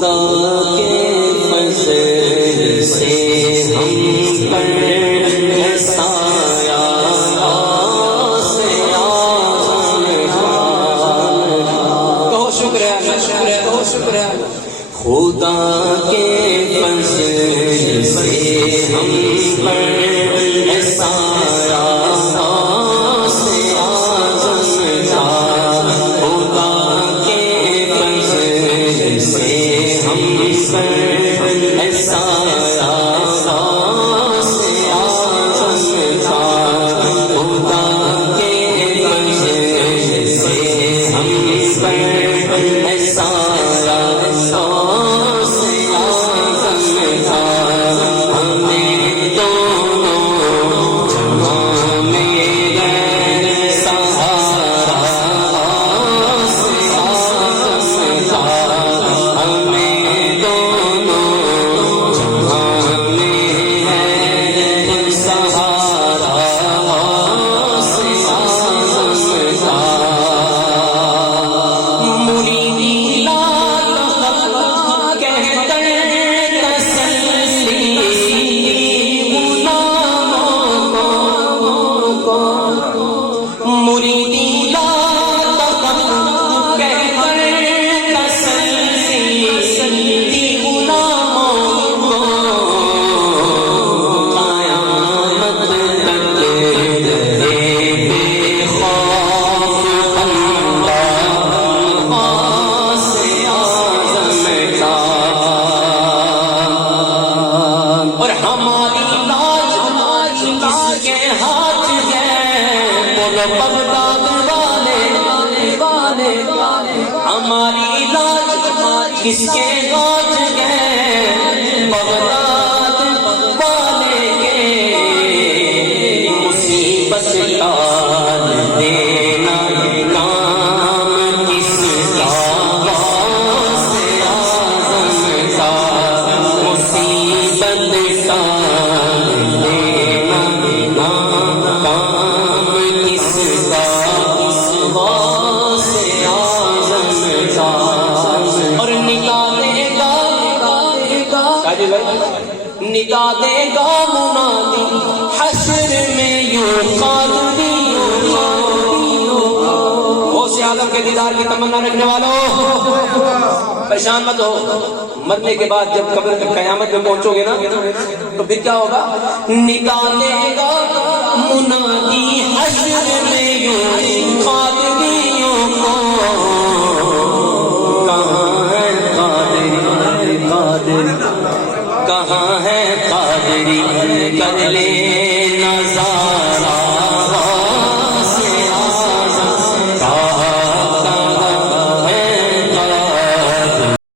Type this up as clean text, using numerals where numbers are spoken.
خدا کے فضل سے ہم پر سایہ خدا کے فضل سے ہم پر سایہ سے آزم تھا خدا کے فضل سے ہم پر سایہ سے آزم تھا خدا کے فضل سے ہم پر ہماری لاج کس کے ہاتھ گئے بغداد والے کے مصیبت ٹال دینا کام کس کا سے آزم کا مصیبت ٹال دینا کام کس کا ندا دے گا منادی حشر میں یوں قادری غوث اعظم کے دیدار کی تمنا رکھنے والوں پریشان مت ہو. مرنے کے بعد جب قبر قیامت میں پہنچو گے نا تو پھر کیا ہوگا؟ ندا دے گا منادی حشر میں یوں قادریوں کو کہاں ہے قادری قادری کہاں ہے قادری کر لے نظر